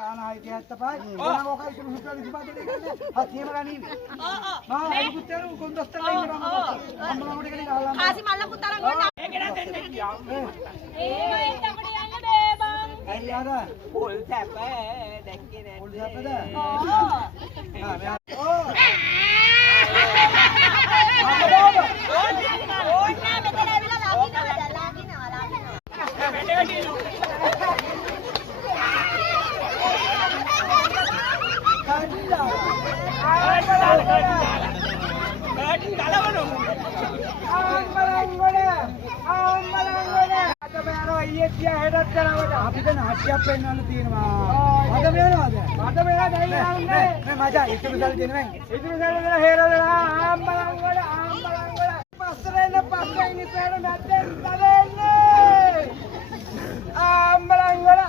කානා 75. මම ඔකයි කියන හුස්කල 25 දෙකේ හත් එහෙම ගනින්. මම ඒක පුතේරු කොන්දස්තරලා ඉන්නවා මම. අම්මලා කොට කෙනෙක් අහලා. කාසි මල්ලකුත් තරම් ගොන්න. ඒක නෑ දෙන්න. ඒකට යන්න බේබම්. අයියාද? පොල් සැප දැක්කේ නෑ. පොල් සැපද? අපිට නාට්‍යයක් පෙන්වන්න තියෙනවා. අද මේනවාද? අද මේලා දැන් යන්නේ. මේ මචං ඉතුරු සල්ලි දෙන්න මං. ඉතුරු සල්ලි දෙන්න හේරලා ආම්බලංගොඩ පස්සරෙන්න පස්සෙන් ඉස්සරහ නැත්තේ ඉතලෙන්නේ. ආම්බලංගොඩ